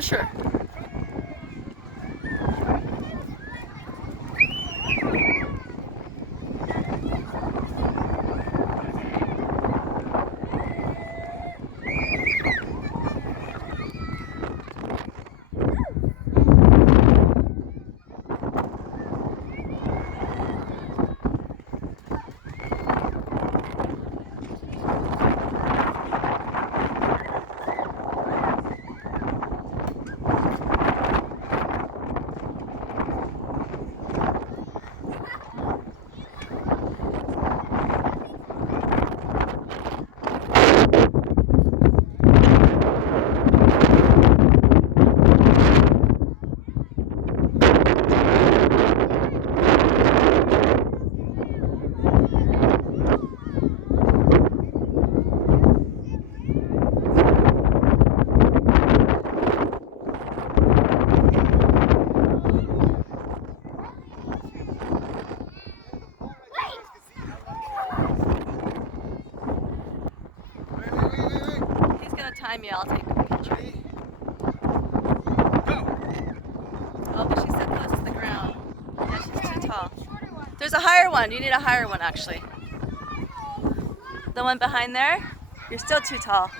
push her. Time you, I'll take a picture. Oh, but she's so close to the ground. Yeah, she's too tall. There's a higher one. You need a higher one, actually. The one behind there? You're still too tall.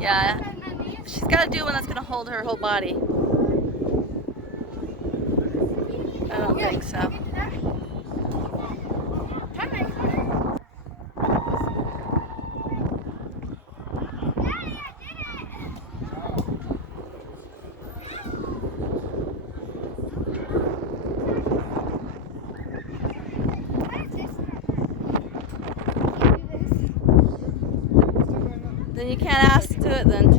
Yeah, she's got to do one that's going to hold her whole body. I don't think so. Then you can't ask to do it then.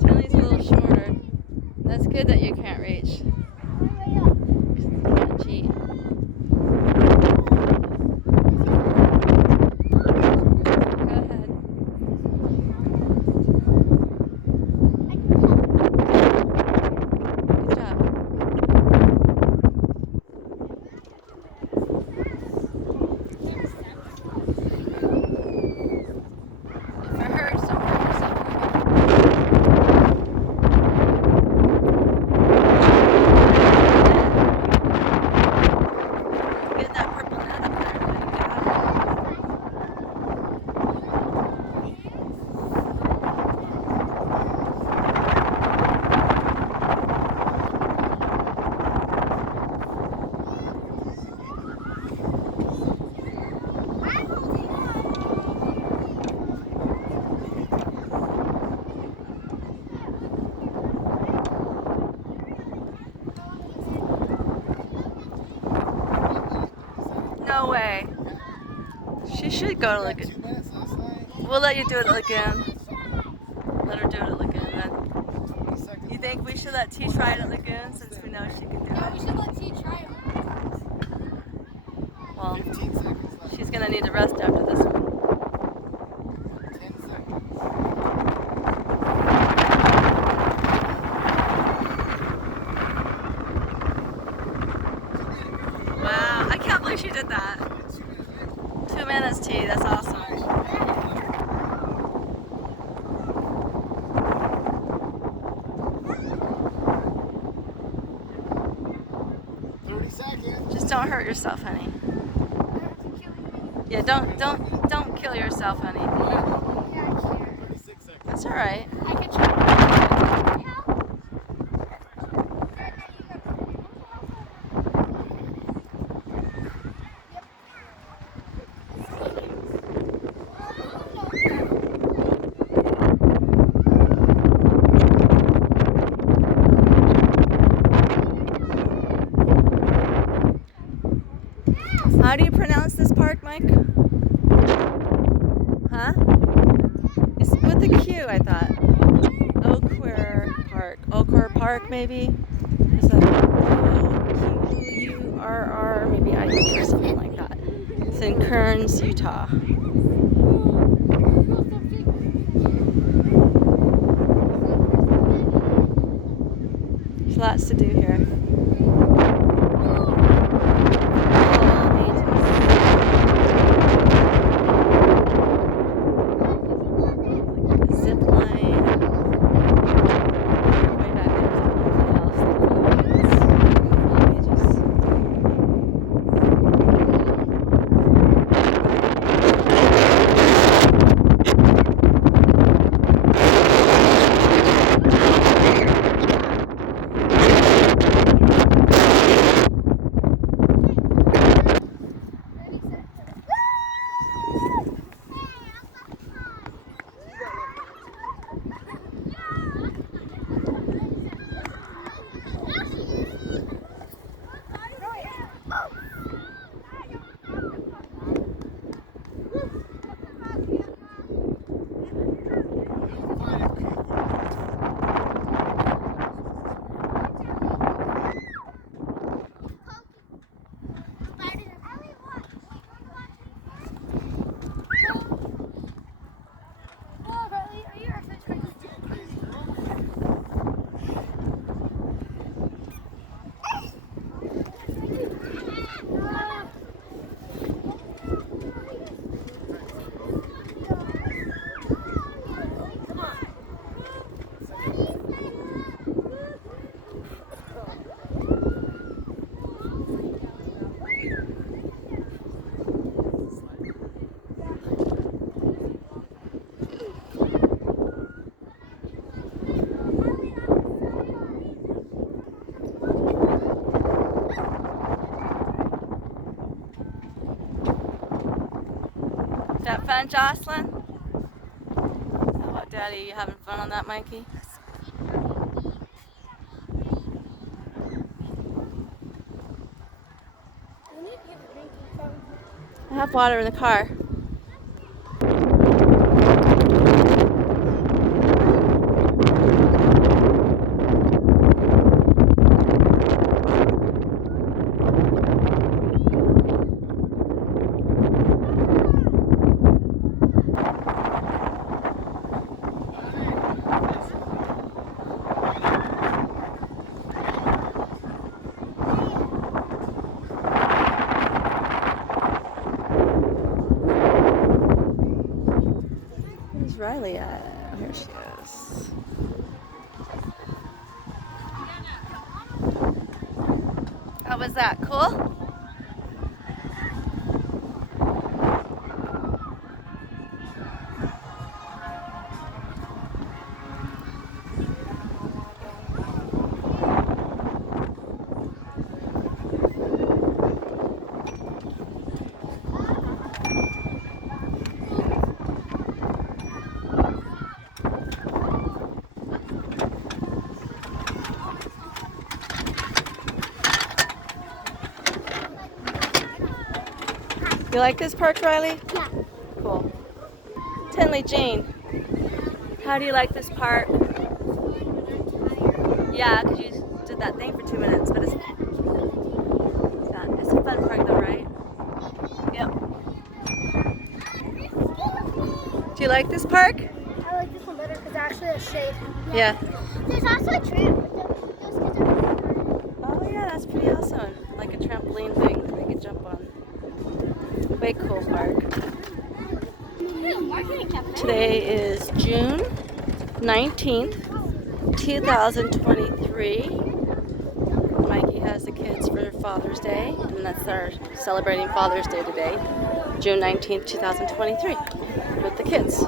Tenley's a little shorter. That's good that you can't reach. You can't cheat. Go ahead. Good job. No way. She should go to Lagoon. We'll let you do it at Lagoon. Let her do it at Lagoon then. You think we should let T try it at Lagoon since we know she can do it? Yeah, we should let T try it. Well, she's going to need to rest after this one. Wow, I can't believe she did that. 2 minutes, T, that's awesome. Just don't hurt yourself, honey. Yeah, don't kill yourself, honey. That's all right. I can try. How do you pronounce this park, Mike? Huh? It's with a Q, I thought. QUIRRH Park. QUIRRH Park, maybe? It's like QUIRRH, maybe IH or something like that. It's in Kearns, Utah. There's lots to do here. fun, Joslyn? How about Daddy? You having fun on that, Mikey? I have water in the car. Where's Riley at? Here she is. How was that? Cool? You like this park, Riley? Yeah. Cool. Tenley Jean, how do you like this park? Yeah, because you did that thing for 2 minutes, but it's a fun park though, right? Yep. Do you like this park? I like this one better because actually there's shade. Yeah. There's also a tramp. Oh yeah, that's pretty awesome. Like a trampoline thing that they could jump on. Way cool park. Today is June 19th, 2023. Mikey has the kids for Father's Day, and that's our celebrating Father's Day today, June 19th, 2023, with the kids.